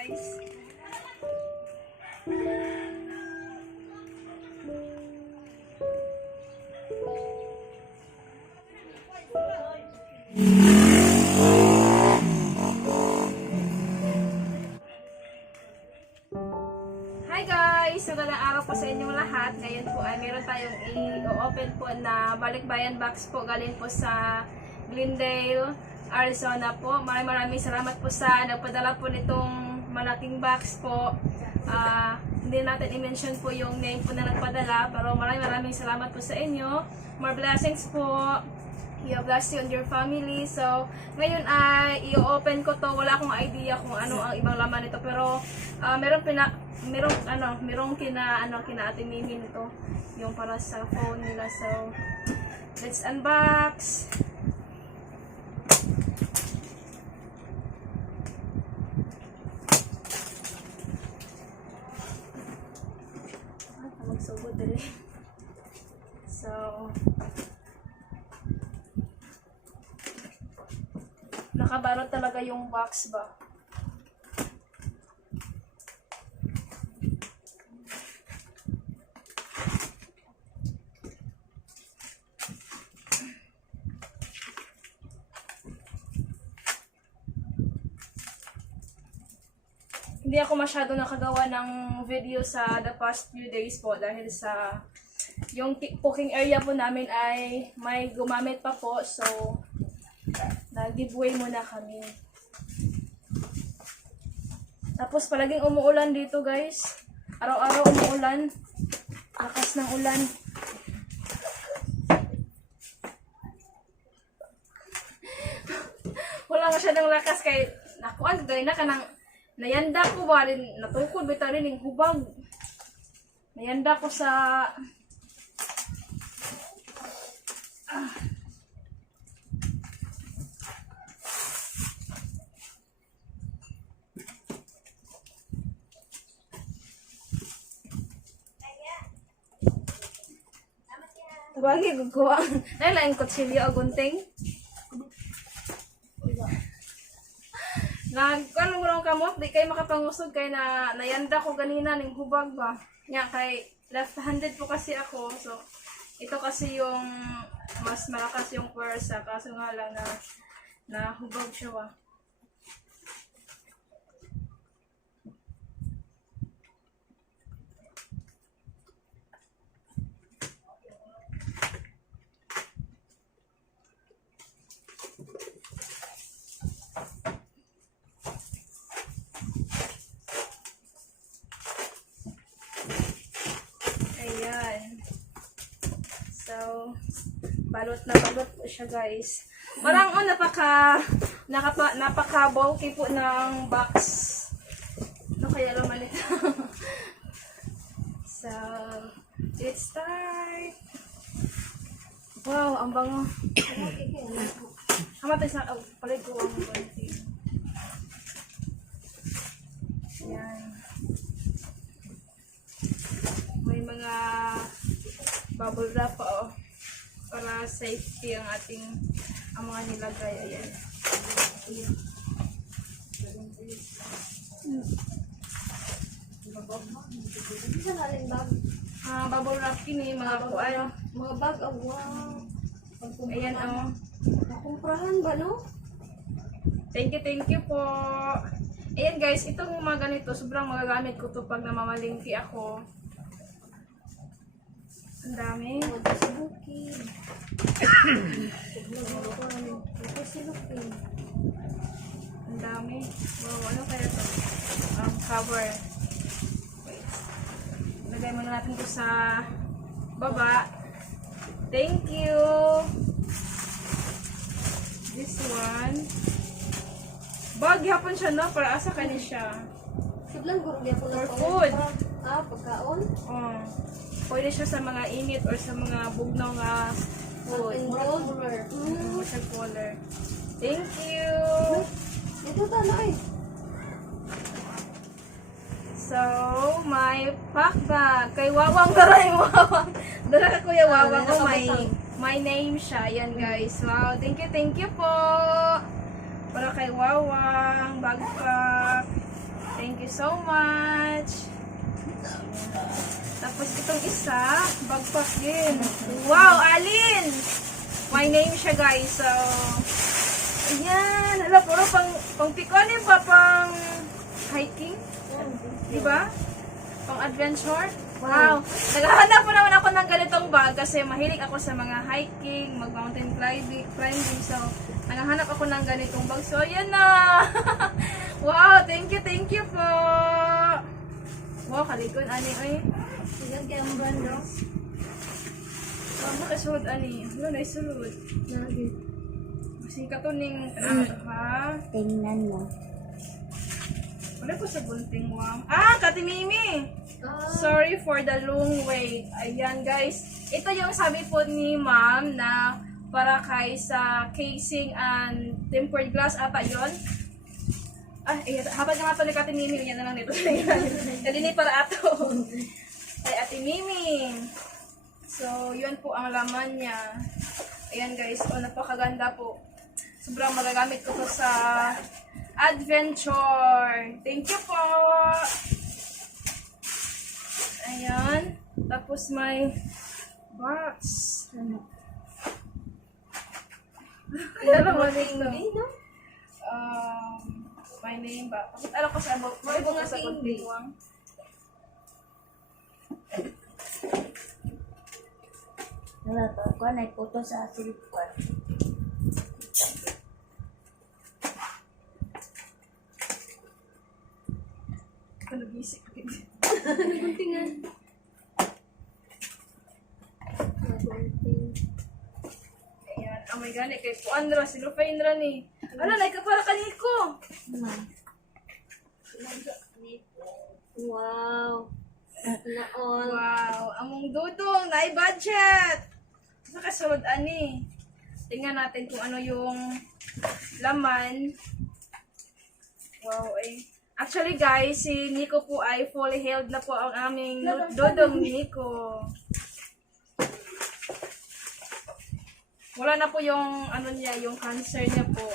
guys. Hi guys! Magandang araw po sa inyong lahat. Ngayon po ay meron tayong i-open po na balikbayan box po galing po sa Glendale, Arizona po. Maraming salamat po sa nagpadala po nitong malaking box po. Hindi natin i-mention po yung name po na nagpadala, pero maraming salamat po sa inyo. More blessings po. God bless you and your family. So, ngayon ay i-open ko to. Wala akong idea kung ano ang ibang laman nito, pero merong kina Ate Mimi nito, yung para sa phone nila. So, let's unbox. Magsugod dali. So, nakabalot talaga yung box ba? Hindi ako masyado nakagawa ng video sa the past few days po dahil sa yung cooking area po namin ay may gumamit pa po, so nag-giveaway muna kami. Tapos palaging umuulan dito guys, araw-araw umuulan, lakas ng ulan. Wala masyadong lakas kay nakuan gay na kanang nayanda ko ba rin, natukod bita rin yung hubag. Nayanda ko sa tabagi guguwang nailain kutsilyo o gunting. Ano mo lang kamot, di kayo makapangusog kay na nayanda ko ganina ning hubag ba. Nga kay left-handed po kasi ako, so ito kasi yung mas malakas yung pwersa, kaso nga lang na hubag siya ba. So, balot na balot po siya guys. Parang napaka bulky po ng box. Ano kaya laman ito? So, let's start. Wow, ang bango. Hamatay sa palig ko ang bunting. Yan. May mga bubble wrap pa para safety ang mga nilagay. Ayan. Bubble wrap kini mga kuan, mga bag. Wow. Ayan nakumprahan ba no? Thank you po. Ayan guys, itong mga ganito sobrang magagamit ko to pag namamalingki ako. Ang dami. Ang dami. Wow, ano kaya ito? Cover. Wait. Lagay muna natin ito sa baba. Thank you. This one. Bag hapon siya no? Para asa ka niya siya. For food. Pagkaon? Pwede siya sa mga init or sa mga bugnaw nga food. Water cooler. Thank you! Ito tanay. So, may pack bag. Kay Wawang daray Wawang. Dala ka Kuya Wawang ko may name siya. Yan guys. Wow, thank you po. Para kay Wawang, backpack. Thank you so much. Tapos itong isa, backpack din. Wow, Alin! My name siya guys. So, ayan. Hala, puro pang pikon ba? Pang hiking? Diba? Pang adventure? Wow! Naghahanap po naman ako ng ganitong bag kasi mahilig ako sa mga hiking, mag-mountain climbing. So, naghahanap ako ng ganitong bag. So, ayan na! Wow! Thank you po! Wow, kalikon, ani, ay. Sigat kaya ang brand, no? Nakasulod, ani. Wala na isulod. Lagi. Kasi katuning, ha? Tingnan mo. Wala po sa bunting, wow. Ah, Kati Mimi! Sorry for the long wait. Ayan guys. Ito yung sabi po ni ma'am na para kay sa casing and tempered glass ata yun. Ah, habang nga ito ni Kati Mimi, yan na lang nito. Kasi ni para ato. Ay, Ate Mimi. So, yun po ang laman niya. Ayan guys. Oh, napakaganda po. Sobrang magagamit ko to sa adventure. Thank you po. Ayan. Tapos may box. Dalawa dito. My name ba? Bakit alam ko sa about? May bunga sa kuntiwang. Wala pa. Kuha na ipoto sa silipkuan. Nagisik. Guntingan. Ayan. Oh my God. Kay Puandra. Sinupain ra ni. Ano, like para kaniko. Wow. Naon. Wow. Among dudong. Budget. Nakasulod ani. Tingnan natin kung ano yung laman. Wow, eh. Actually guys, si Nico po ay fully healed na po ang aming dodong Nico. Wala na po yung ano niya, yung cancer niya po.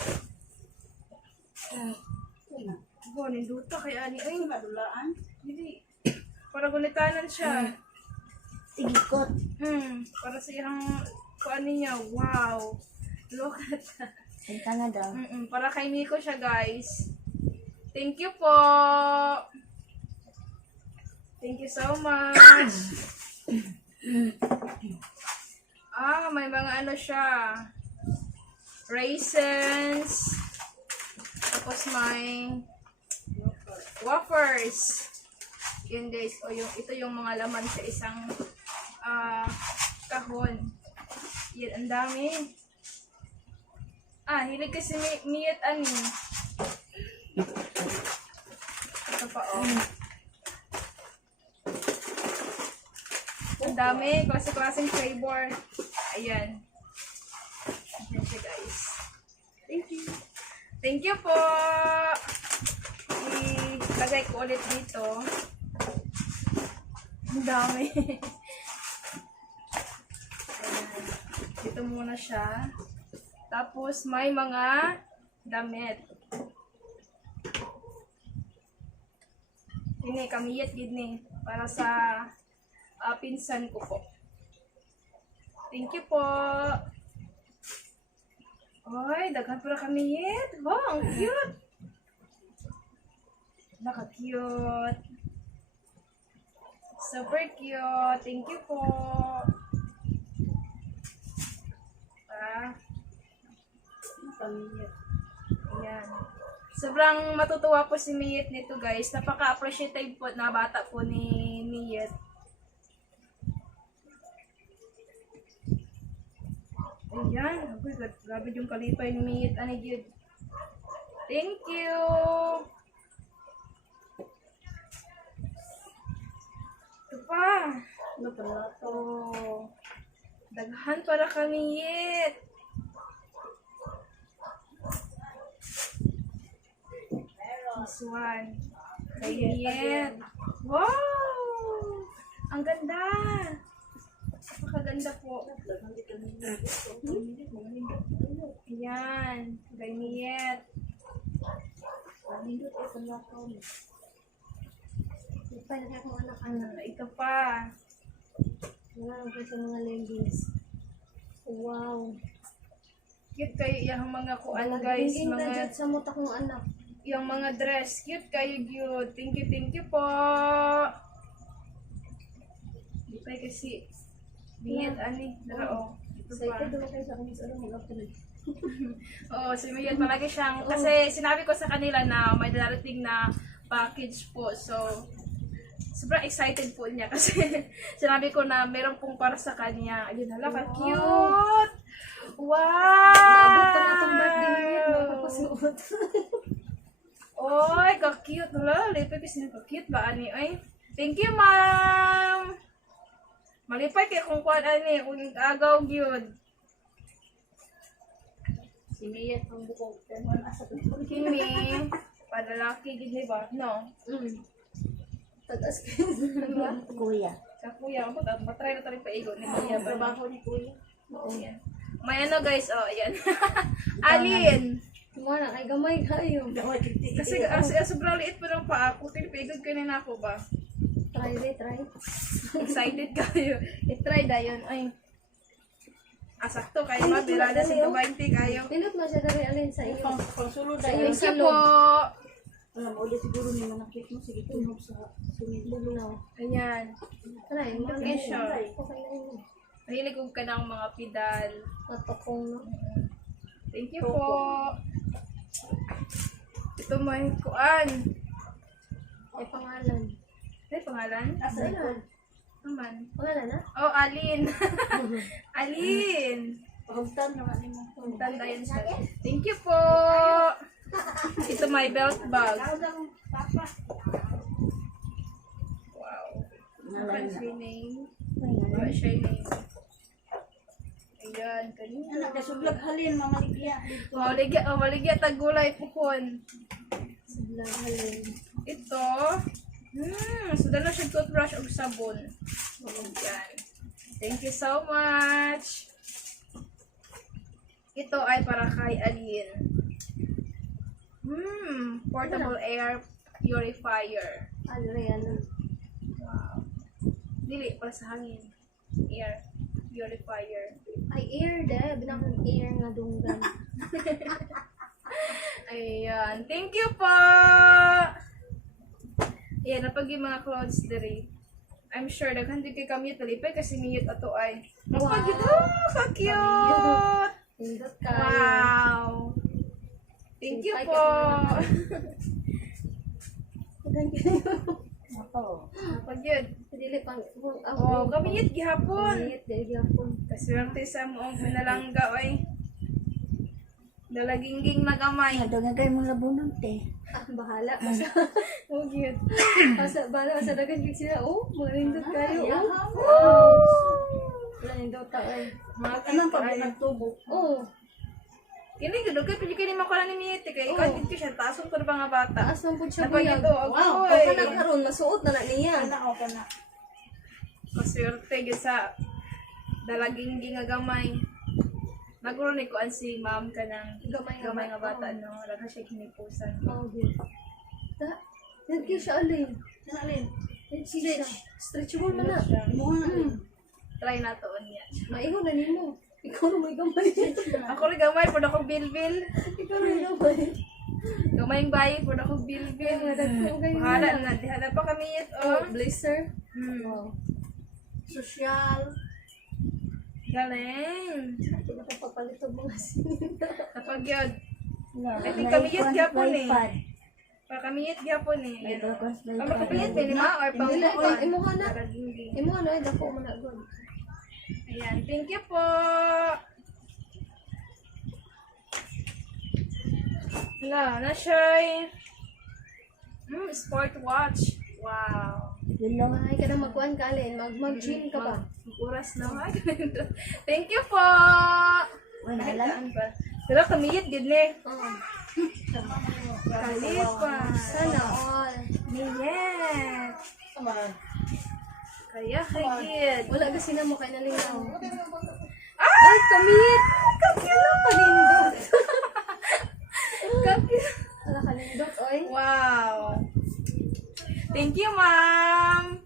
Oh, ninduta kaya ani ay madulaan. Hindi. Para gunitanan siya. Tigikot. Para sa iyang kuan niya. Wow. Look at that. Ito nga daw. Para kay Nico siya guys. Thank you po. Thank you so much. Ah, may mga ano siya. Raisins. Tapos may wafers. Yun guys. O yung, ito yung mga laman sa isang kahon. Yan, ang dami. Ah, hilig kasi miyet ani. Ito pa, oh. Ang dami. Klase-klaseng flavor. Ayan. Ayan siya, guys. Thank you. Thank you po. Ilagay ko ulit dito. Ang dami. Ayan. Dito muna siya. Tapos, may mga damit. Ini kamiyat gid ni para sa pinsan ko po. Thank you po. Oy, daghan para kamiyat. Oh, ang cute. Naka-cute. Super cute. Thank you po. Kamiyat. Ayan. Sobrang matutuwa po si Miyet nito guys. Napaka-appreciative po na bata po ni Miyet. Ayan. Uy, grabe yung kalipay ni Miyet. Ano yun? Thank you! Ito pa. Ano pala ito? Daghan para ka Miyet. This one. Kay Miyet. Wow! Ang ganda! Napakaganda po. Ayan. Kay Miyet. Nindot ay panlakaw mo. Ipay na akong anak-anak. Ito pa. Wala lang po sa mga leggings. Wow. Cute kayo yung mga kuan guys. Legging na Mga, dyan sa muta kong anak. yung mga dress. Cute kayo, cute. Thank you po. Di pa kasi. Bingit, ani. Dara, oh. Ito Sa pa. ito, doon kayo sa akin sa alam mag-upload. Oo, si Miyot palagi siyang, kasi sinabi ko sa kanila na may darating na package po. So, sobrang excited po niya kasi sinabi ko na meron pong para sa kanya. Ayun, hala ka cute! Wow! Naabot pa na itong birthday niya. Magpapasuot. Oy, ka-cute. Hala, lipay kasi ka-cute ba, ani? Oy, thank you, ma'am! Malipay kay kung kuan, ani, uning agaw, gyud. Si Mia ang bukong. Tenon asa ko. Kimi, padalaki, gid ni ba? No? Tagas kayo. Kuya. Sa kuya, ako matry na tayo paigo ni kuya ba? Trabaho ni Kuya. Oo, yan. May ano guys, oh, yan. Alin! Kumana, ay gamay kayo. Kasi sobrang liit pa lang pa ako. Tinipigod ka na ako ba? Try. Excited kayo. I-try na yun. Ay. Sakto kayo ba? Birada si 20 kayo. Pindot mo siya dari alin sa iyo. Pangsulod Sa ay. iyo Thank you silog. po. Alam mo, di siguro may manakit mo. Sige, tunog sa sumilog. Bugnaw. Ayan. Try, mo Okay, sure. Okay na yun. Mahilig ko ka ng mga pedal. Matokong no. Thank you po. Ito may kuan. Ay pangalan. Ay, pangalan? Asa na? Naman. Pangalan na? Oh, Alin. Alin. Pagkagtan naman ni mo. Tanda yun siya. Thank you po. Ito my belt bag. Wow. Ano siya name? Ano siya name? Ayan, kanina. Anak, nasuglag halin, mamaligya. Maligya tagulay puhon. Sablag halin. Ito. So dala siya toothbrush o sabon. Ayan. Thank you so much. Ito ay para kay Alin. Portable air purifier. Ano yan? Wow. Dili, para sa hangin. Air purifier. Ay air dahil. Binakong air nga dunggan. Ayan. Thank you po! Ayan, napag yung mga clothes diri. I'm sure, naghandi kay kami talipay kasi miyot ato ay. Napag yun. Oh, ka-cute! Pindot kayo. Wow! Thank you po! Ako. Napag yun. Dili pang Oh, kamiyot gihapon. Dili gyapon. Kaswerte sa moong pinalangga oy. Dalagingging na gamay. Ano nga kayo mong labunan, te? Bahala pa sa Oh, cute. bahala sa dagan gid sila. Oh, mga nindot kayo. Ayaw. Oh. Wala nindot ta ay. Mga Anong cute pag ay. nagtubo? Oh, Kini gud kay pili kini makuha ni Miyete kay ikaw Oh. dito siya tason ko ba nga bata. taas man pud siya Napag buyag. ito, Wow, agoy. Baka na karon masuot na niya. Anak ako ka na. Kaswerte gyud sa dalagingging nga gamay. Naguro ni ko si ma'am kanang gamay nga bata no, wala ka siya kinipusan. Oh, good. Ta, thank you siya alin. Ano alin? Thank you siya. Stretchable man na. Mo nga. Try na to niya. Maigo na nimo. Ikaw na may gamay. Ako rin gamay pud ako bilbil. Ikaw na may gamay. Gamayng bayi pud ako bilbil. Bahala na dihala pa kami yet Oh, oh. blazer. Hmm. Sosyal. Galing. Hindi na papalit og mga sininda. Kapag yun. I think kami yun gyapon eh. Pa kami yun gyapon eh. Yan, oh. Ang makapiyit ba ni ma or pang Dili, imuha na. Dalagingging. Imo ano ay dako mo na god. Ayan, thank you po. Hala, na siya. Sport watch. Wow. Ay kada magkuan ka alin, mag-gym ka ba? Oras na ha. Thank you po. Kahit saan pa. Pero kamiyit gid ni. Oo. Kalipas. Sana all. Niyet. Kaya higit. Wala kasi na mo kay nalingaw. Ay, kamiyit. Kamiyit. Palindot. Kamiyit. Wala ka lindot oy. Wow. Thank you, ma'am.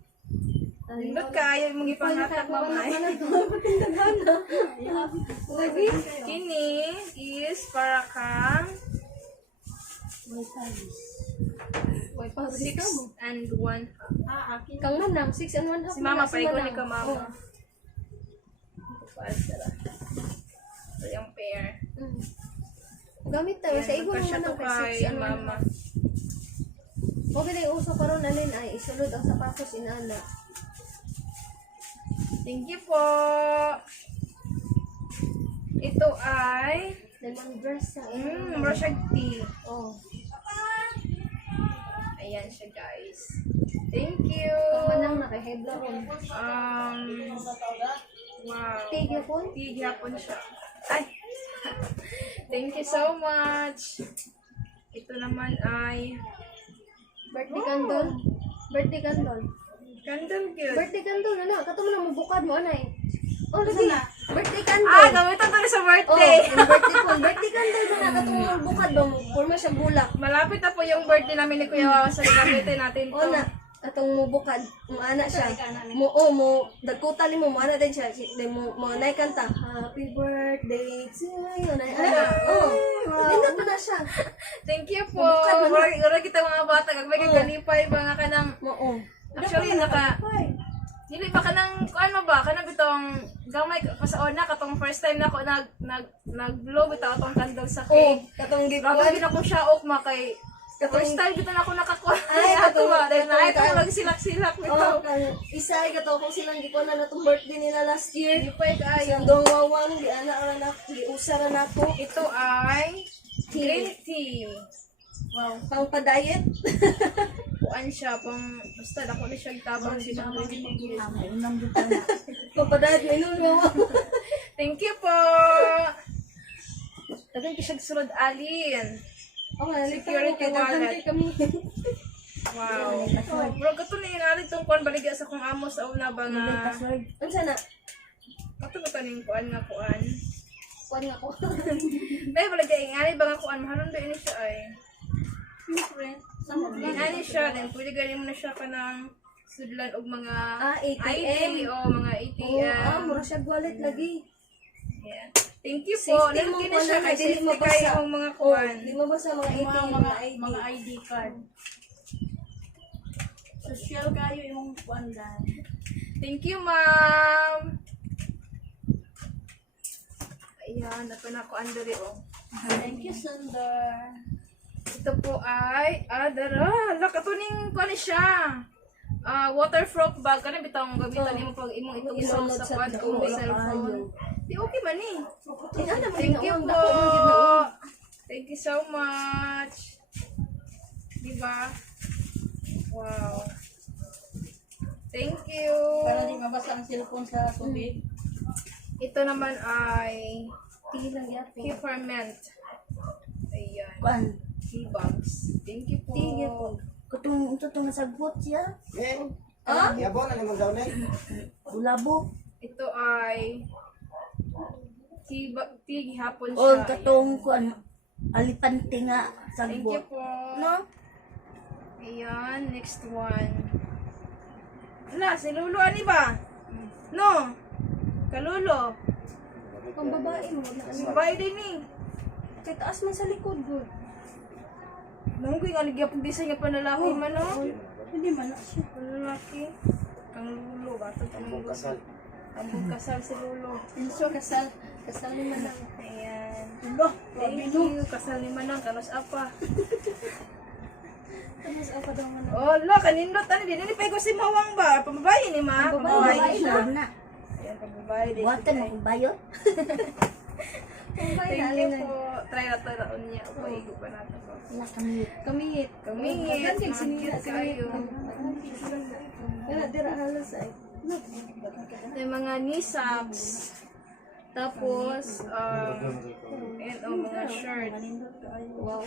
Nindot kayo mong ipangatag, ma'am. Lagi. Kini is para kang May pabrik 6 ka mo. and 1. Kang manang, 6 and 1 half. Si mama, na, paikon manang. ni ka, mama. Oh. Ito yung pair. Mm. Gamit tayo sa igon Magkasya naman to ang 6 kay and 1 mama. half. Okay na yung uso karon alin ay isulod ang sapatos inana. Thank you po. Ito ay Lemon dress sa Roshag tea. Oh. Ayan siya, guys. Thank you. Kang manang na kay Hebla ron. Wow. Tigya po. Tigyapon siya. Ay. Thank you so much. Ito naman ay Birthday candle. Birthday candle. candle good. Birthday candle na lang. Kato mo na mabukad mo anay. Oh, lagi. Birthday candle. Ah, gamitan to na sa Oh, birthday. yung birthday po. Birthday candle na na. Kato mo mabukad mo. Forma siya bulak. Malapit na po yung birthday namin ni Kuya Wawa, so gamitin natin to. O na. Katong mo bukad. Maana siya. Mo dagkutan mo. Maana din siya. Mo anay kanta. Happy birthday to you. Anay. Oh. Lindot pa na siya. Thank you po. Mabukad mo na. Wala kita mga bata, kag may kagalipay ba nga kanang Oo. actually dili ba kanang ano ba kanang bitong gamay pa sa una katong first time nako nag-blow bitaw atong candle sa Oh. cake. Katong Grabe gikuan. gid ako siya ok makay first time bitaw na ako nakakuha. Ay, ako ba dahil katong- na ito lang silak-silak bitaw. Oh, kan isa ay kato kung silang gikuan na natong birthday nila last year. Lipay kayo. Siyang dong wawang di ana ra na giusa ra nako. Ito ay green tea. Wow, pang pa-diet. Kuan siya pang basta dako ni siya gitabang si mama. Unang buta na. Pang pa-diet inon mo. Thank you po. Dagan ki siya sulod alin. Oh, nga Security wallet. kami. Wow. Bro, kato na inalit tong kuan baligya sa kong amo sa una ba nga. Unsa na? Kato ba taning kuan nga kuan? Kuan nga ko. Dahil baligya ingani ba nga kuan maharon ba ini siya ay. Ingani siya din pwede ganin mo na siya kanang sudlan og mga ATM. ID o mga Oh, ATM. mura siya wallet lagi. Yeah. Thank you po. Safety Lalagyan mo na siya pala, kay dili safety mabasa. kayo ang mga Oh, kuan. di mo ba sa mga ATM mga ID? Mga ID card. Social kayo yung kuandan. Thank you, ma'am. Ayan, napana ko andari oh. Thank you, Sandar. Ito po ay, dara, lakatuning ko ni siya. Waterproof bag, kanang bitang gamitan nimo pag imong itong Ilunod sa sa pad o dako, cellphone. Di okay man ni. Inana mo Thank you ginaon po. dako man ginaon. Thank you so much. Diba? Wow. Thank you. Para di mabasa ang cellphone sa tubig. Ito naman ay Tingin lang yapo. peppermint. Ayan. Kuan. Tea bags. Thank you po. Tingin po. Kutong ito itong nasagbot siya. Ah? Yabo na naman daw na Ulabo. Ito ay tea hapon O siya. katong kuan. Alipante nga Thank you sagbot. po. No? Ayan, next one. Wala, si Lulo, ani ba? No? Kalulo. Pang babae mo na ano. Babae din eh. Kay taas man sa likod go. Nung ko yung aligya pag design nga panalaki man, no? Hindi man na siya. Panalaki. Ang Lulo, bato ang Ang kasal. Ang kasal si Lulo. Inso kasal ni manang. Ayan. Ulo. Thank you. Kasal ni Manang, kanos apa. Tapos ako daw man. Oh, lo, kanindot, ano, din ni pego si Mawang ba? Pambabae ni Ma? Pambabae siya. Ulo na. Ayan, pambabae din. Buwatan mo bayot. Thank you po. Try na to raon niya. Paigo pa natin po. Wala kami. Kamingit. Kamingit. Gandang Mga sinila cute kayo. Wala dira halos ay. May mga knee socks. Tapos, and mga shirt. Wow.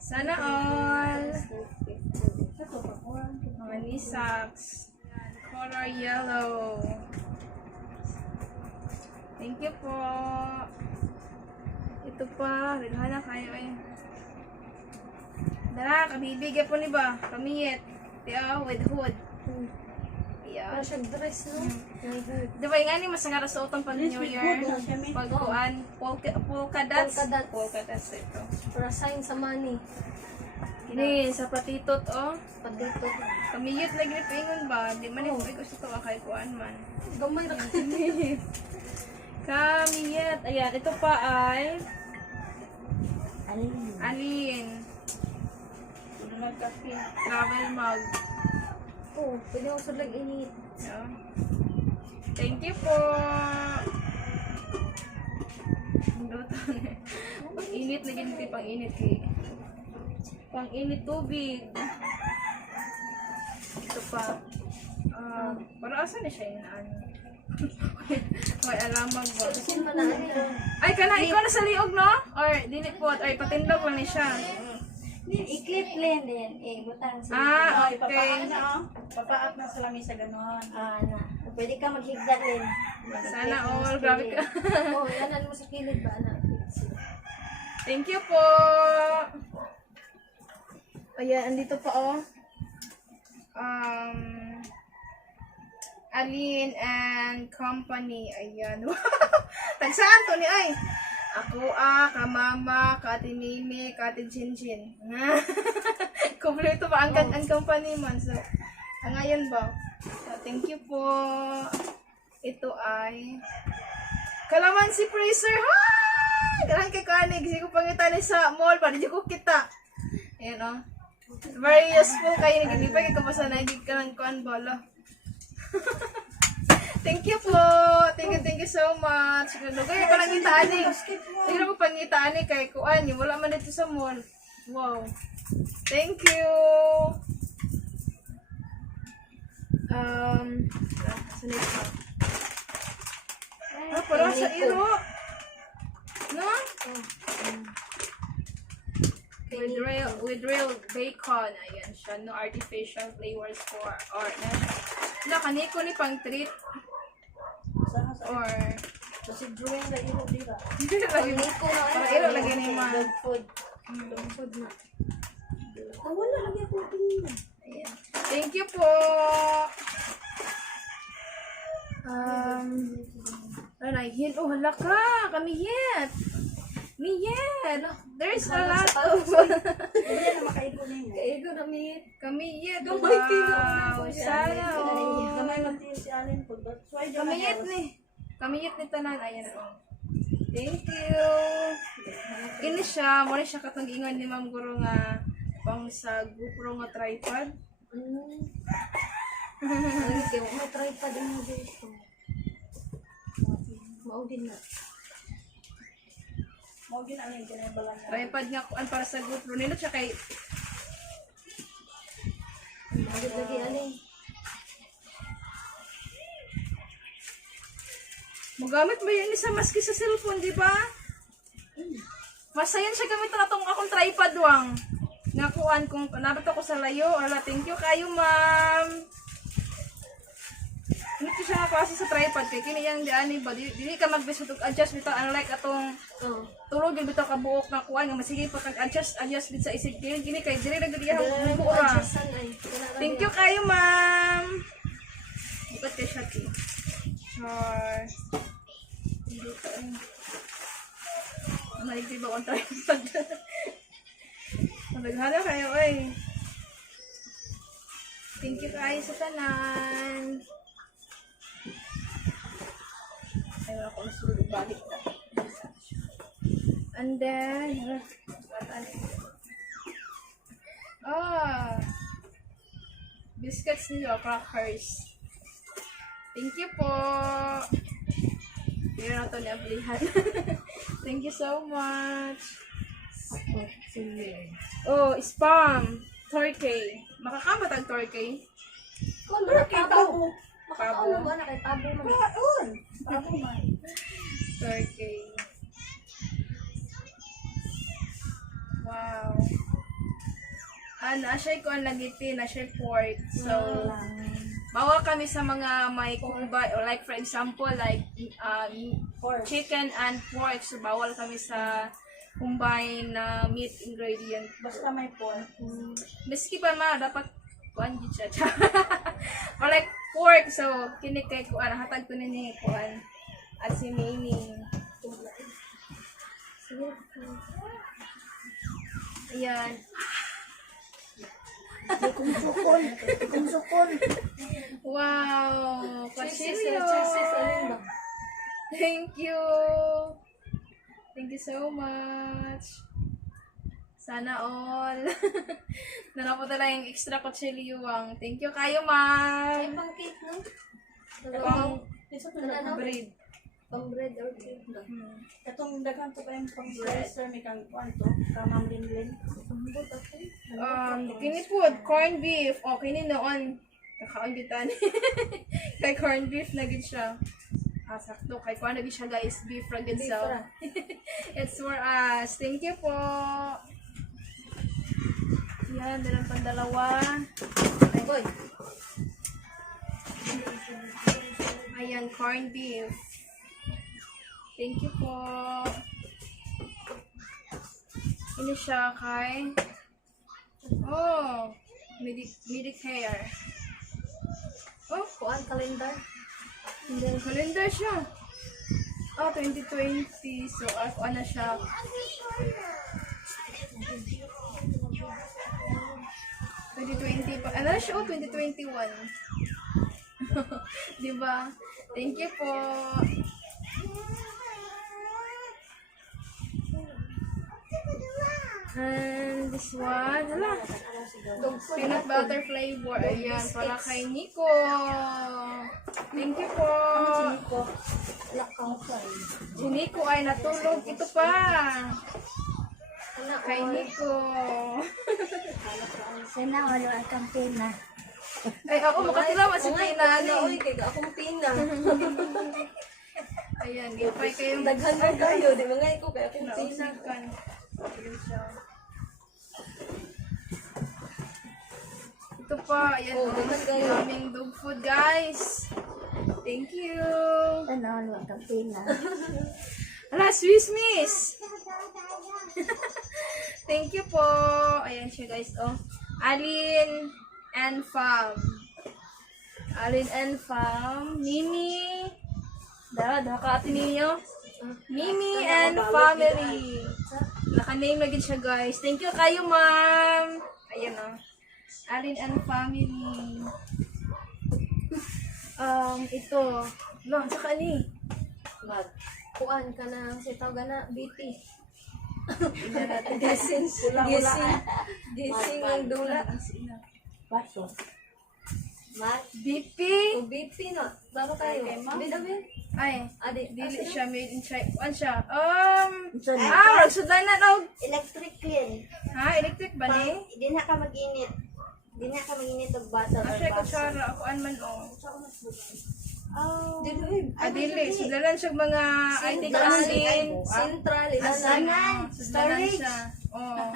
Sana all. Mga knee socks. Color yellow. Thank you po. Ito pa, reghala kayo eh. Dara, kabibigay po ni ba? Kamiyet. Tiya, with hood. Yeah. Para siyang dress, no? May hood. Di ba yung ani masangara sa utang pag New Year? Pagkuan, polka dots. Polka dots. Polka dots ito. Para sign sa money. Ini, sa patitot, oh. Patito. Kamiyet na gripingon ba? Di man yung ko sa ito kay kuan man. Gamay na ka. Kamiyet. Ayan, ito pa ay Alin. Travel mug. Oh, pwede mo sa lag init. Yeah. Thank you po. Pang-init na ganito, pang-init eh. Pang-init tubig. Ito pa. Para asan na siya yun? May alamag ba? Sin man na Ay, ikaw na sa liog, no? Or, dili po, ay, patindog lang ni siya. I-clip lang din. Butang sa Okay. Papaak na sa lamisa ganon. na. Pwede ka maghigda din. Sana all, grabe ka. Oh, yanan mo sa kilid ba, anak? Thank you po. Ayan, andito pa oh. Alin and Company. Ayan. Tagsaan to ni ay. Ako ka mama, ka ate Mimi, ka ate Jinjin. Kompleto ba ang company man. So, ngayon ba? So, thank you po. Ito ay Kalamansi Freezer. Hi! Kailangan kay Kanig. Hindi ko pangita ni sa mall. Para di ko kita. Ayan o. Very useful kayo. Hindi pa kayo kapasa na. Hindi ka ng kuan bala. Thank you po. Thank you so much. Lugay ko lang itaan eh. Hindi na ko pangitaan eh kay kuan. Yung wala man dito sa mall. Wow. Thank you. Saan ito? Para sa iro. No? With real bacon. Ayan siya. No artificial flavors for or kaniko ni pang treat. Or Kasi drawing na iro dira. hindi na lagi ni para iro lagi ni man. Dog food. Food na. Wala lagi ako tingin. Ayan. Thank you po. Hit. Oh, hala ka. Kamiyet. Miyet. There's a lot of Hindi na makaigo na yun. Kaigo na mi. Kamiyet. Gamay kayo. Wow. Sana. Gamay man din si Allen po. That's why dyan Kamiyet na- ni. Kamiyet ni tanan. Ayan o. Thank you. Ini siya. Muna siya katong ingon ni Ma'am Guro nga pang sa GoPro nga tripod. Ay, kaya mo try pa din mo dito. Maudin na. Mao ginaan yung ginabala niya. Tripod nga kuan para sa GoPro. Nino siya kay Agad lagi alin. magamit mo yun sa maski sa cellphone, di ba? Masayan siya gamit na itong akong tripod wang. Ngakuan kung nabot ako sa layo. Ala, thank you kayo, ma'am. Hindi ko siya nakawasa sa tripod. Kaya kini yan di ani ba? Dili ka mag-adjust bito. Unlike atong Oh. tulog yung bito ka buok na kuan. Nga masige pa kag-adjust bit sa isig. Kini kay dili na gudi Dala na mo mura. adjustan ay. Thank you kayo, ma'am. Bukat kay Shaki. Char. Hindi ka eh. Maligdi ba kung tripod? Naghala kayo eh. Thank you kayo sa tanan. Ayaw ako masulog balik ko. And then, biscuits nila, crackers. Thank you po. Pero na ito niablihan. Thank you so much. Oh, spam. Turkey. Makakamat ang turkey? Kung ano kay tabo. Makakaon Tabo. na ba na kay tabo man. Kaon! Tabo man. Turkey. Wow. Siya ko ang lagiti, na siya pork. So, bawal kami sa mga may kumbay, or like for example, like Pork. chicken and pork. So, bawal kami sa combine na meat ingredient. Basta may pork. Miski pa ma, dapat kuan gid siya. Or like pork, so kini kay kuan hatag ko ni kuan at si Mini. Ayan. Kung sukon. Wow! Pasilyo! Thank you! Thank you so much! Sana all! Nanapunta lang yung extra kutsilyuwang. Thank you kayo, Ay, ma'am! pang cake, no? Pang Isa to Ano? bread. Pang bread or cake. Katong daghan to pa yung pang slicer may kang kuan to. Kamang linlin. Kini food, corned beef. O, kini noon. Nakaon kita ni. Kay corned beef na gid siya. Sakto. Kay kuha na gid siya guys. Beef ra gid Beef so. ra. It's for us. Thank you po. Yan, dalang pandalawa. Ay, boy. Ayan, corned beef. Thank you po. Ini siya kay Medicare. Oh, Kuan, calendar. calendar siya. 2020. So, ano siya? 2020 pa. Ano na siya? 2021. Diba? Thank you po. And this one, hala. Peanut butter flavor. Ayan, para kay Nico. Thank you po. Ko. Lakaw pa. Si Nico ay natulog. Ito pa. Ano, Kay Nico. Sana wala ang kampina. Ay, ako makatilawan si Tina. Ano? Uy, kaya akong pina. Ayan, gipay kayong Daghan mo kayo. Di ba nga ko kaya akong pina. nausikan. Ayan siya. Ito pa, ayan Oh, oh, daghan kayo. daming dog food guys. Thank you. Sana wala ang kampina. Ala, Swiss Miss. Thank you po. Ayan siya guys, oh. Alin and Fam. Alin and Fam. Mimi. Daw ka ate ninyo. Mimi and family. Naka-name lagi siya guys. Thank you kayo ma'am. Ayan oh. Alin and family. Ito. No, saka ni. Mag. Kuan ka na sitaw gana BP. Gising. Gising ang dula. Baso. Mat. BP. O BP no. Baro tayo. Di dabi. Ay, Adi. dili siya made in China. Ano siya? Sana. Sudanan og. Electric yan. Ha, electric ba ni? Di na ka mag-init. Di na ka mag-init og bata. Asya ko tsara ako man oh. Dili. Dili, sudanan siya mga I think asin. Central. Asanan. Sudanan Storage. siya. Oh.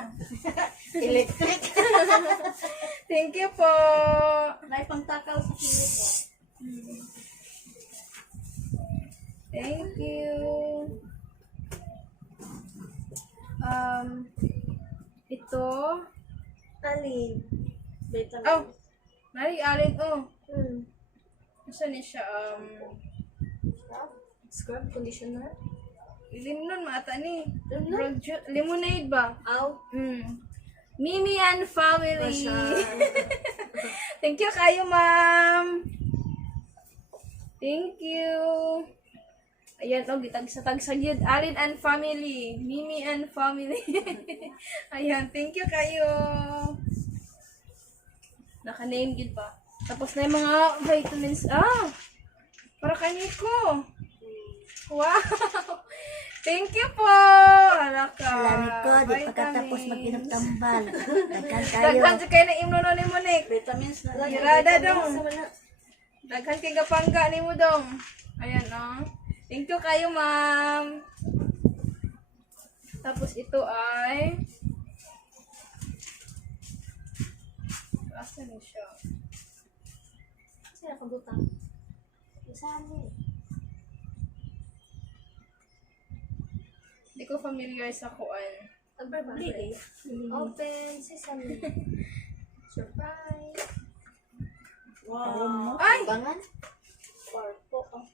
Electric. Thank you po. May pangtakaw sa kilit ko. Thank you. Ito. Alin. Oh, nari alin oh. Hmm. Asa ni siya Scrub conditioner. limnon mata ni. Limnon? Lemonade ba? Aw. Mimi and family. Masya. Thank you kayo, ma'am. Thank you. Ayan, oh, gitag sa tagsagid. Alin and family. Mimi and family. Ayan, thank you kayo. Naka-name gid ba? Tapos na yung mga vitamins. Para kaniko. Wow. Thank you po. Alaka. Alam ko, di pagkatapos mag-inom tambal. Daghan kayo. Daghan sa kayo na imno ni Monique. Vitamins na. Girada dong. Daghan kay gapangga ni mo dong. Ayan oh. Thank you kayo, ma'am. Tapos ito ay asa ni siya? Sino kabutang? Saan eh? Hindi ko familiar sa kuan. Open sesame. Surprise. Wow. Ay! Bangan?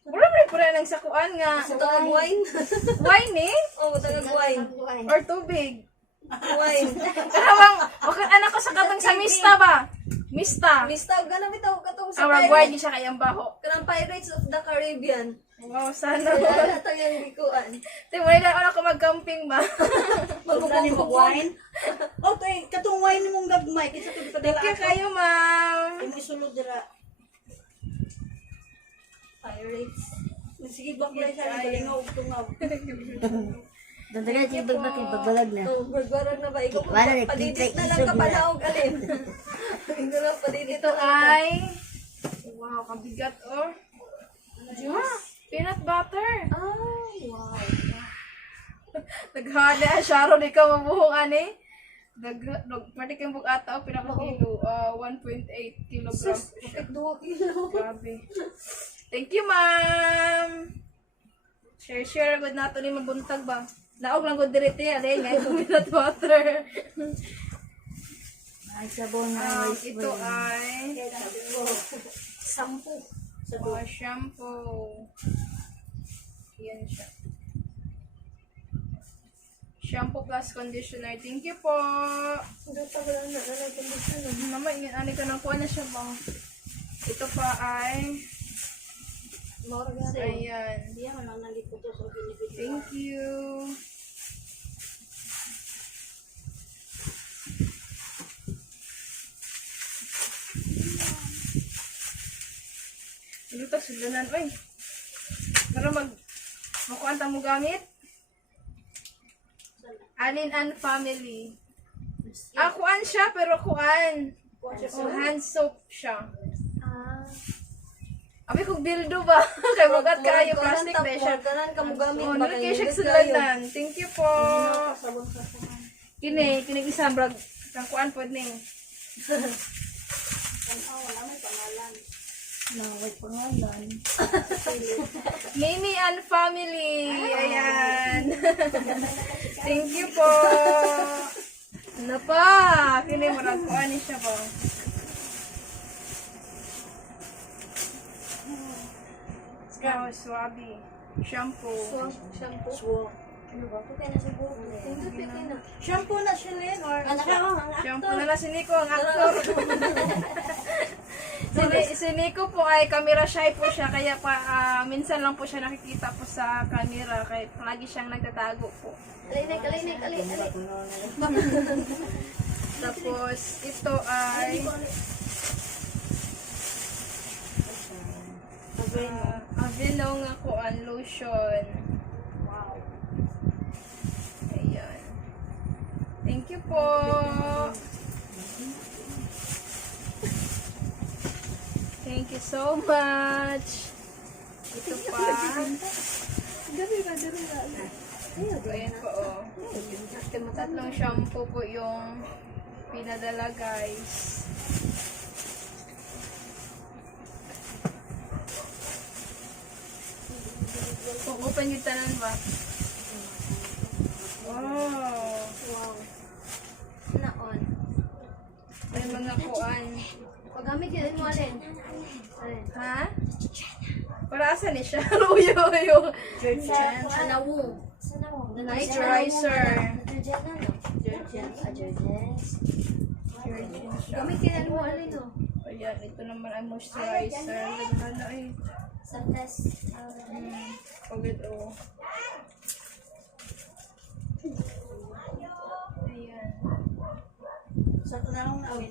Wala mo rin ng sa kuan nga. Sa tagag wine. Wine eh? Oh, tagag wine. Or tubig? Wine. Karawang, okay, anak ko sa katong sa Mista ba? Mista. Mista, ganang bitaw katong sa Ang reward Pirates. niya siya kayang baho. Kanang Pirates of the Caribbean. Wow, sana. Wala ito yung gikuan. Tingnan mo na ako mag-camping ba? Magkukuha ni mag-wine. Oh, katong wine mong gagmay. Kita to kita Thank you kayo, ma'am. Yung isulod dira. Pirates. Sige, baklay sa galingaw ug tungaw. Tatagal si Bagbak, pagbalag na. Oh, magbarag na ba? Ikaw Wala, padidit na lang isog na. kapanaog alin. Ikaw lang padidit Ito na lang. ay, wow, kabigat oh. Juice. Peanut butter. Ah, wow. Naghali ang Sharon, ikaw mabuhong ani. Pwede kang bugata o pinakakilo, 1.8 kilogram. Bakit 2 kilo? Grabe. Thank you, ma'am. Share good nato ni mabuntag ba? Naog lang good direte ali nga itong peanut butter. Ay, sabon na. Ito ay Sampu. shampoo. Yan siya. Shampoo plus conditioner. Thank you po. Hindi pa wala na conditioner. Mama, ani ka nang kuha na siya ba? Ito pa ay Maura na. ayan. Diya man ang nalikot to sa binibili. Thank you. Ano to, sulanan, oy. Pero makuan ta mo gamit? Alin and family. Kuan siya, pero kuan. Hand soap siya. Ah. Abi kung dildo ba? Kay magat kayo, plastic na siya. Kanan ka mo gamit. Oh, baka nalagay siya init sa kayo. sulanan. Thank you po. Sabon sa saman. Kini isang brag. Kang kuan po ni. Wala may pangalan. Nawag pangalan. Mimi and family. Ayan. Thank you po. Ano pa? Kini marag kuan ni siya ba? Wow, swabe. Shampoo. Shampoo. Swak. Okay na sa buhok. Hindi pwede na. Shampoo na siya Len or Shampoo na lang si Nico, ang actor. si Nico po ay camera shy po siya, kaya pa minsan lang po siya nakikita po sa camera, kaya lagi siyang nagtatago po. Alinig. Tapos, ito ay Aveno nga kuan lotion. Wow. Ayan. Thank you po. Thank you so much. Ito pa. Ayan po, oh. Tatlong shampoo po yung pinadala, guys. Open yung tanan ba? Wow. Naon. May mga kuan. Paggamit yun mo alin. Ha? Para asan ni siya? Uyo. Sana mo. Sana mo? Moisturizer. Detergent na, no? Detergent. Gamit yun mo alin no. Ayan, ito naman ay moisturizer. Ano ay? Sa test. Pagod o. Ayan. sa tanong namin.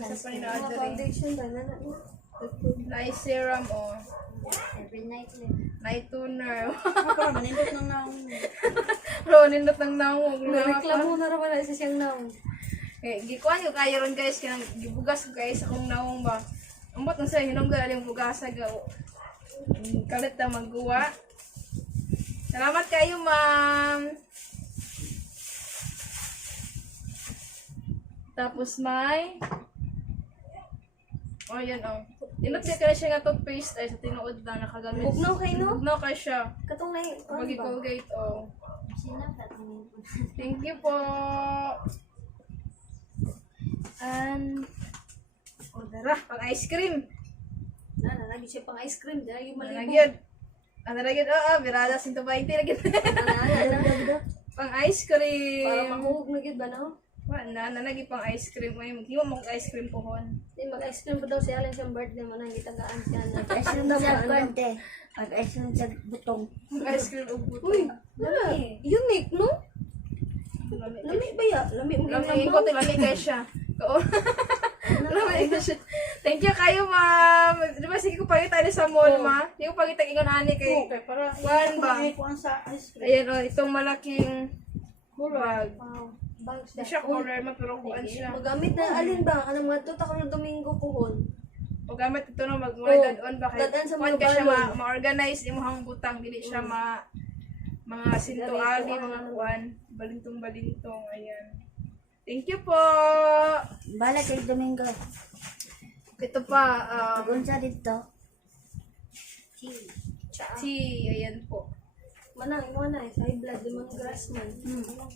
Sa paninadari. Foundation ba na na? Night serum o. Every night lang. Night toner. Para manindot ng naong. Ronindot ng nawog. Reklamo na naman na sa siyang naon. Gikuan ko kayo ron guys. Kaya gibugas ko guys akong nawong ba. Ambot na sa hinunggal yung bugasa gaw. Kalit na magguwa. Salamat kayo, ma'am. Tapos may... Oh, yan oh. Inot di ka na siya nga toothpaste ay sa tinuod lang nakagamit. Bugnaw kay no? Bugnaw ka siya. Katong na yung, Mag-Colgate, oh. Sinakat mo. Thank you po. And, order pang ice cream. Nalagi siya pang ice cream. Dahil yung malibo. Nagyod. Ano nagyod? Oo, birada 120 nagyod. Pang ice cream. Para mahuhog na yun ba no? Wala na, nalagi pang ice cream. Ay, maghiwa mo ice cream pohon. Di mag-ice cream pa daw si Alan siyang birthday mo na gitagaan siya na. Mag-ice cream sa kwente. Mag-ice cream sa butong. Ice cream o buto. Uy, wala. Unique, no? Lami ba ya? Lami mo Lami ko, lami kayo siya. Oo. Lami kayo siya. Thank you kayo, ma'am. Di ba, sige ko pagkita tayo sa mall, ma? Hindi ko pagkita ingon ani kay... Okay, para Kuan ba? kuan sa ice cream. Ayan, oh, itong malaking bag. Wow. Bags Hindi siya color, ma, pero kuan siya. Magamit na alin ba? Anong mga tuta ko ng Domingo kuhon? O gamit ito no, Oh, mag-dad-on ba kayo? dad-on sa Kuan mga ka siya balon. ma-organize, imuhang butang, dili siya mga sintuali, mga kuan. Balintong-balintong, ayan. Thank you po! Bala kay Domingo. Ito pa, Gunsa dito. tea, ayan po. Manang, imo na, sa high blood, limang grass man.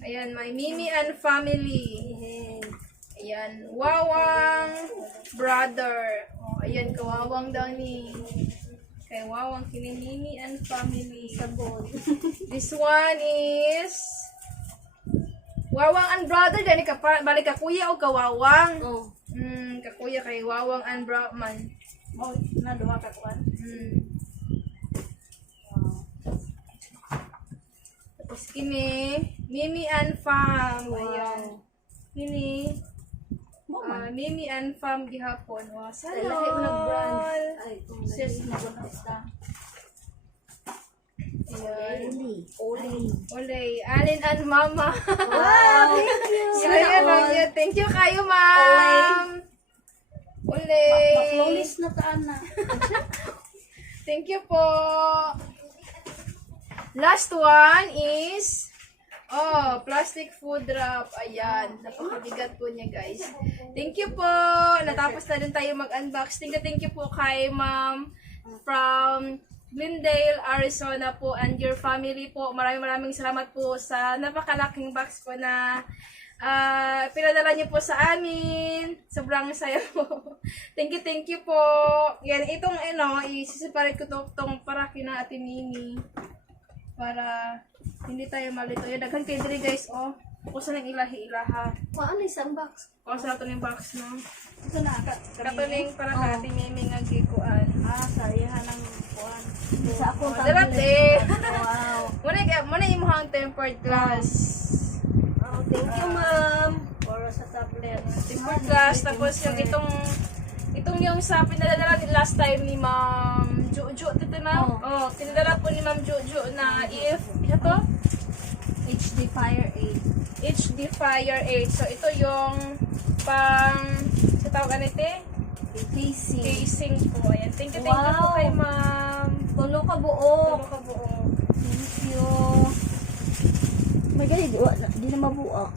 Ayan, my Mimi and family. Eh, Ayan, Wawang brother. Oh, ayan, kawawang daw ni. Kay Wawang kini Mimi and family. sabon. This one is Wawang and brother. Dani ka balik ka kuya o kawawang. Oh. Kakuya kay Wawang and man. Oh, na duha ka kuan. Tapos kini Mimi and fam. Ayan. Kini Mimi and fam gihapon. Wow, Ay, lahi mo ng brand. salon. Ay, kung Sis mo ko na ista. Ayan. Oli. Olay. Alin and mama. Wow, thank you. So, ayan lang yun. Thank you kayo, ma'am. Olay. Ma-flawless na taan na. Thank you po. Last one is plastic food wrap. Ayan. Napakabigat po niya, guys. Thank you po. Natapos na din tayo mag-unbox. Thank you po kay ma'am from Glendale, Arizona po and your family po. Maraming salamat po sa napakalaking box po na pinadala niyo po sa amin. Sobrang saya po. Thank you po. Yan, itong i-separate ko tong para kina Ate Mimi. Para hindi tayo malito. Yan, daghan kayo diri guys, oh. Kusa ng ilahi-ilaha. Ano isang box? Kusa na ito ng box, no? Ito na ka. Katuling para ka Ate Mimi nga gikuan. Sa iyahan ng kuan. Sa akong Darat eh. Wow. Muna imuhang tempered glass. Oh, thank you, ma'am. Para sa tablet. Tempered glass. Tapos yung itong yung sa pinadala ni last time ni Ma'am Jojo. Dito na. Oh, pinadala po ni Ma'am Jojo na ito? HD Fire 8. HD Fire 8. So, ito yung sa tawagan ito PC. casing po. Ayan. Thank you po Wow. kay Ma'am. Tulo ka buo. Tulo ka buo. Thank you. May gani, di na mabuak.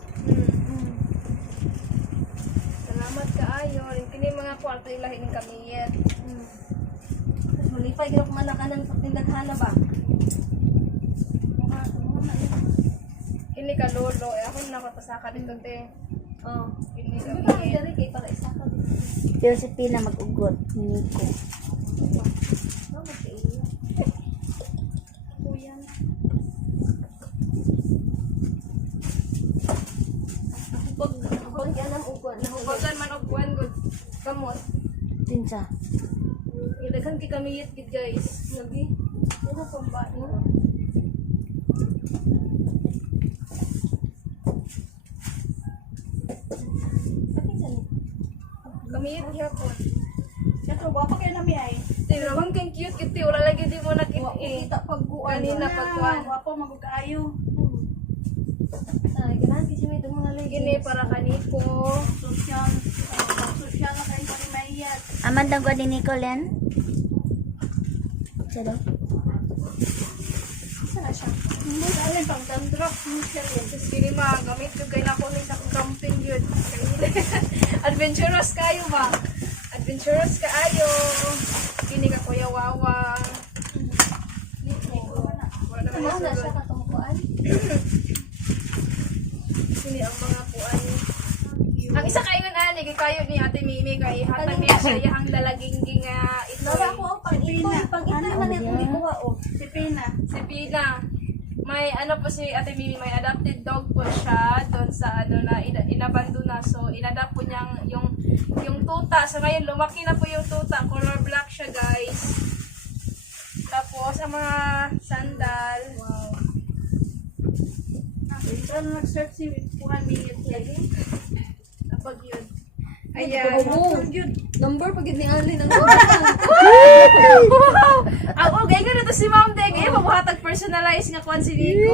Salamat kaayo. Kini mga kwarto ilahi ng kamiyet. Malipay, gina kumalakanan sa tindaghala ba? Kini ka lolo. Ako na kapasaka dito te. Oh. Kini ka Ano ba ang kay para isa ka? Pero si Pina mag-ugot. Ni Nico. Oh, magkaiyo. kuya. Pag yan ang ugon. Nahubagan man og buwan good. Kamot. Tinsa. Ilaghan kay kamiyet gid guys. Lagi. Ano pang ba? Sabi sa ni. Kamiyet gyapon. Siyempre, guwapo kayo na mi ay. Tirabang kang cute kiti wala lagi di mo nakita Kita pagguan. Kanina pagkuan. Guwapo, magkaayo. Ay, ganahan kasi may itong mga ladies. Kini para kaniko. Sosyal. Sosyal na kayo ni Mayat. Amandang ko ni Nicole yan? Siya daw. Saan na siya? Hindi, alin pang dandruff. Sosyal yan. Tapos kini magamit ko kay nako ni sa camping yun. Adventurous kayo ba? Adventurous kaayo. Kini ka Kuya Wawa. Wala na Ano na siya masulod. katungkuan? Kini ang mga kuan. Ang isa kaingon ani kay kayo ni Ate Mimi kay hatag niya siya iyang dalaging ito. Nara ko ang pang-itoy. Pang-itoy man yung kumikuha, oh. Si Pina. Si Pina. May ano po si Ate Mimi, may adopted dog po siya doon sa ano na inabandon na. So inadapt po niyang yung tuta. So ngayon lumaki na po yung tuta. Color black siya, guys. Tapos ang mga sandal. Wow. Ano nag-search si Puhan Minute lagi? Kapag yun. Ayan. Oh, number pag ni Ani ng Wow! Ah, okay, ganito si Ma'am Deng. Ngayon, mabuhatag personalized nga kwan si Nico.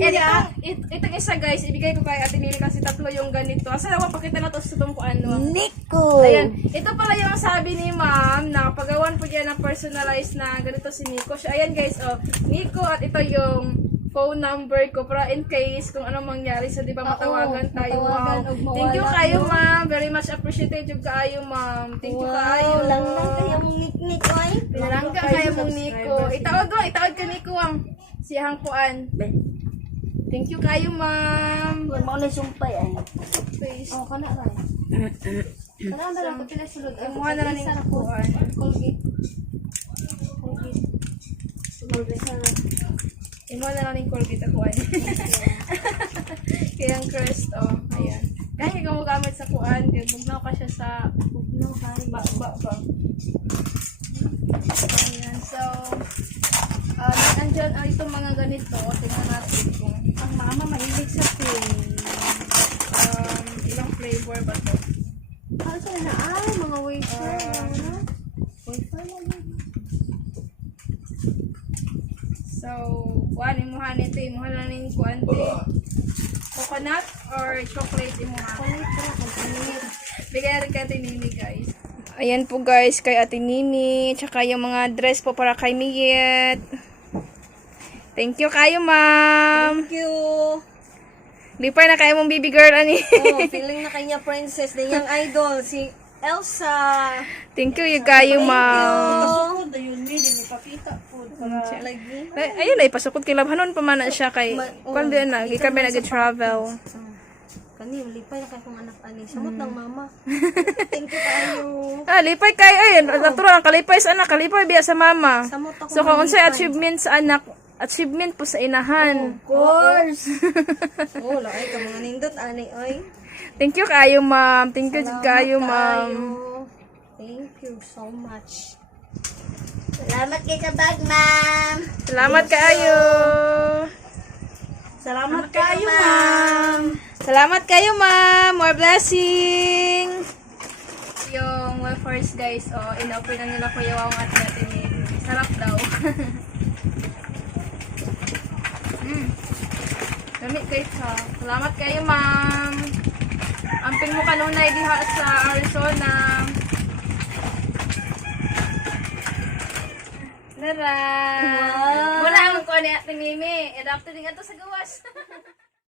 And itong isa guys, ibigay ko kay Ate Mimi kasi tatlo yung ganito. Asa naman, pakita na to sa itong kung ano. Nico! Ayan, ito pala yung sabi ni Ma'am na pagawan po niya ng personalized na ganito si Nico. So, ayan guys, oh, Nico at ito yung phone number ko para in case kung anong mangyari. So, di ba matawagan tayo. matawagan Wow. og mawala, Thank you kayo, no? Ma'am. Very much appreciated yung kayo, Ma'am. Thank you kayo. Wow, lang kayo mong niknik, oy. Langga kayo mong Nico. Itawag ka Nico ang siyang kuan. Thank you kayo, Ma'am. Huwag mo na sumpay ay. Please. Oh, kana ra. Kana na lang pag sulod. Imuha na lang yung kuan. Colgate. Imuha na lang yung Colgate ang kuan. Kaya ang crest, oh. Ayan. Kaya ka mo gamit sa kuan. Kaya bugnaw ka siya sa bugnaw kay ba. Ayan. So, andyan, itong mga ganito. Tingnan natin kung Ang mama mahilig sa pin. ilang flavor ba to? Ano sila na mga wafer, ano? Wafer lang. So, kuan imuha nito, imuha na ning kuan te. Coconut or chocolate imuha. Bigyan rin kay Ate Nini, guys. Ayan po guys, kay Ate Nini, tsaka yung mga dress po para kay Miyet. Thank you kayo, ma'am. Thank you. Lipay na kayo mong baby girl, ani. Oh, feeling na kanya princess na yung idol, si Elsa. Thank you kayo, ma'am. Pasukod na yun, hindi ipakita po. Para Lagi. Ayun ay pasukot kay Labhanon pa man na siya kay kung din na gikan kami nag-travel. Kani, lipay na kayo kong anak ani. Samot ng mama. Thank you kayo. Lipay kay ayun, natural ang kalipay sa anak, kalipay biya sa mama. Samot ako. So kung unsay achievement sa anak, achievement po sa inahan. Of course. Oh, lakay ka mga nindot ani oy. Thank you kayo, ma'am. Thank you kayo, ma'am. Thank you so much. Salamat kayo sa bag, ma'am. Salamat kayo. salamat kayo, ma'am. Salamat kayo, ma'am. More blessing. Yung wafers, guys, in-offer na nila Kuya Wawang at natin. Sarap daw. Gamit kayo sa. Salamat kayo, ma'am. Amping mo kanunay diha sa Arizona. Lara. Wow. Wala ang ko ni Ate Mimi. Adapted din ito sa gawas.